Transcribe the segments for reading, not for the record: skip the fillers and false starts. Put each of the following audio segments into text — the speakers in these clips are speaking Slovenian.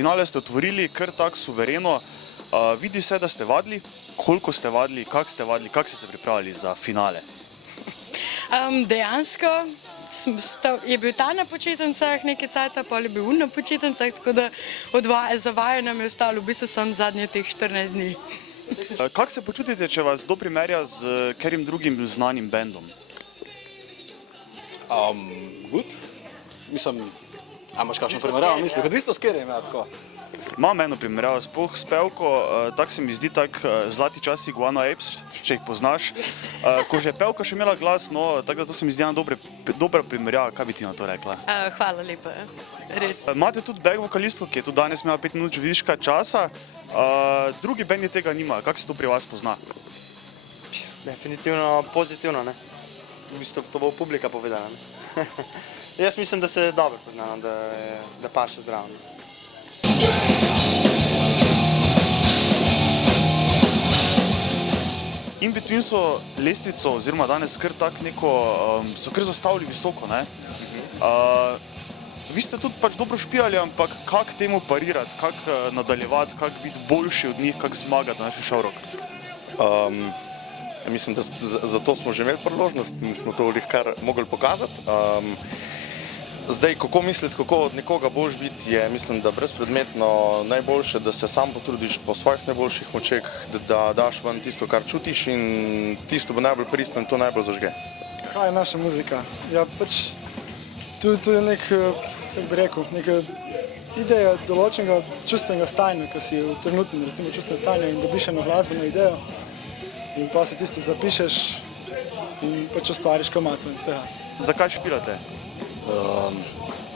Finale ste otvorili kar tako suvereno. Vidi se, da ste vadili. Koliko ste vadili, kako ste se pripravili za finale? Dejansko je bil ta na počitnicah nekaj cajta, pa je bil na počitnicah, tako da za vajo nam je ostalo v bistvu samo zadnje teh 14 dni. Kako se počutite, če vas kdo primerja z katerim drugim znanim bendom? Good. Mislim, a imaš kakšno primerjavo? Mislim, odvisno s katerim, ja, tako. Imam eno primerjavo, sploh s pevko, tako se mi zdi zlati časi Guano Apes, če jih poznaš. Ko že je pevka še imela glas, no, tako da to se mi zdi ena dobra primerjava, kaj bi ti na to rekla? Hvala lepa, res. Imate tudi back vokalistko, ki je tudi danes imela 5 minut viška časa. Drugi bendi tega nima, kako se to pri vas pozna? Definitivno pozitivno, ne? V bistvu to bo publika povedala, ne? Jaz mislim, da se dobro poznamo, da paše zdravo. In Between so lestvico, oziroma danes kar tako neko, so kar zastavili visoko, ne? Vi ste tudi pač dobro špijali, ampak kako temu parirati, kako nadaljevati, kako biti boljši od njih, kako zmagati na naših šovrok? Mislim, da zato smo že imeli priložnost in smo to kar mogli pokazati. Zdaj, kako misliti, kako od nekoga boš biti, je, mislim, da brezpredmetno najboljše, da se sam potrudiš po svojih najboljših močeh, da daš ven tisto, kar čutiš in tisto bo najbolj pristno in to najbolj zažge. Kaj je naša muzika? Ja, pač tu je nek, kako bi rekel, neka ideja določenega čustvenega stanja, ki si v trenutnem, recimo, čustvenem stanju in dobiš eno glasbeno idejo in pa se tisto zapišeš in pač ustvariš komatno iz tega. Zakaj špilate?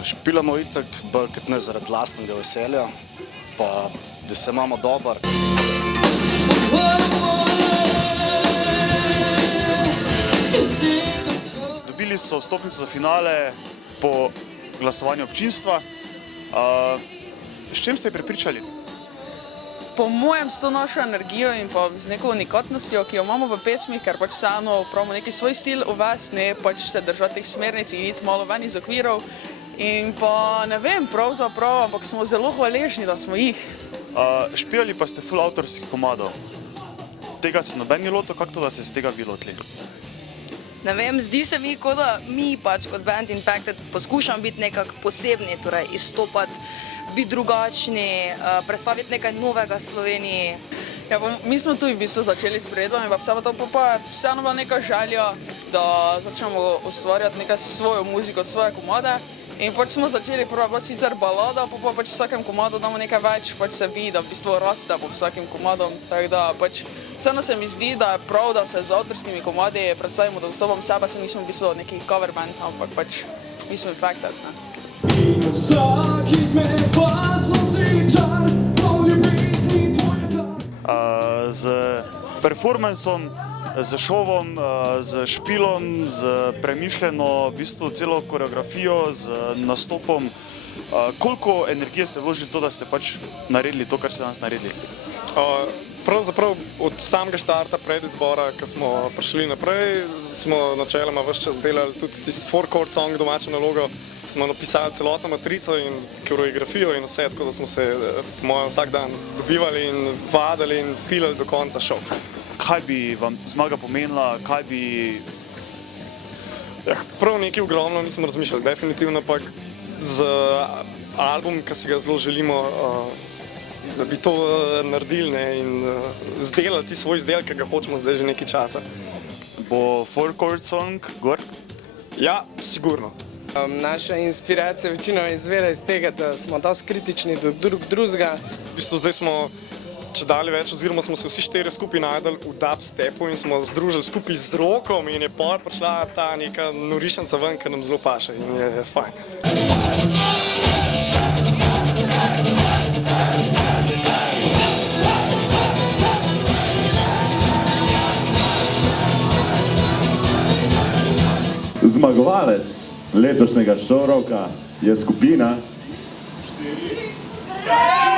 Špilamo itak bolj kot ne zaradi lastnega veselja, pa da se imamo dober. Dobili so vstopnico za finale po glasovanju občinstva. S čem ste prepričali? Po mojem s to našo energijo in pa z neko unikatnostjo, ki jo imamo v pesmih, ker pač vseeno pravimo neki svoj stil uvesti, ne pač se držati teh smernic in iti malo ven iz okvirov. In pa ne vem, pravzaprav, ampak smo zelo hvaležni, da smo jih. Špijali pa ste full avtorskih komadov. Tega se noben ni lotil, kako to, da ste z tega vi lotili? Ne vem, zdi se mi, kot da mi pač kot band Infected poskušamo biti nekako posebni, torej izstopati, biti drugačni, predstaviti nekaj novega Sloveniji. Ja, mi smo tu v bistvu začeli s priredbami, pa vseeno bila neka želja, da začnemo ustvarjati nekaj svojo muziko, svoje komade. In pač smo začeli, prva bila sicer balada, pa pač vsakem komadu damo nekaj več, pač se vidi, da v bistvu raste po vsakim komadom. Tako da pač vseeno se mi zdi, da je prav, da se z avtorskimi komadi predstavimo, da vstopam sebe, se nismo v bistvu neki cover band, ampak pač mi smo Infected, ne. Z performansom, z šovom, z špilom, z premišljeno v bistvu celo koreografijo, z nastopom. Koliko energije ste vložili v to, da ste pač naredili to, kar ste danes naredili? Pravzaprav od samega štarta predizbora, ko smo prišli naprej, smo načeloma ves čas delali tudi tisti four-chord song, domačo nalogo. Smo napisali celotno matrico in koreografijo in vse, tako da smo se po mojem vsak dan dobivali in vadili in pilali do konca šov. Kaj bi vam zmaga pomenila, kaj bi... Ja, prav nekaj ogromno nismo razmišljali, definitivno pa z album, ki si ga zelo želimo, da bi to naredili in zdelali ti svoj izdelek, ki ga hočemo zdaj že nekaj časa. Bo four-chord song gor? Ja, sigurno. Naša inspiracija večinoma izvira iz tega, da smo dosti kritični do drugega. V bistvu zdaj smo čedalje več, oziroma smo se vsi štiri skupaj najdeli v dubstepu in smo združili skupaj z rokom in je pol prišla ta neka norišnica ven, ki nam zelo paše in je fajn. Zmagovalec letošnjega šovroka je skupina 4.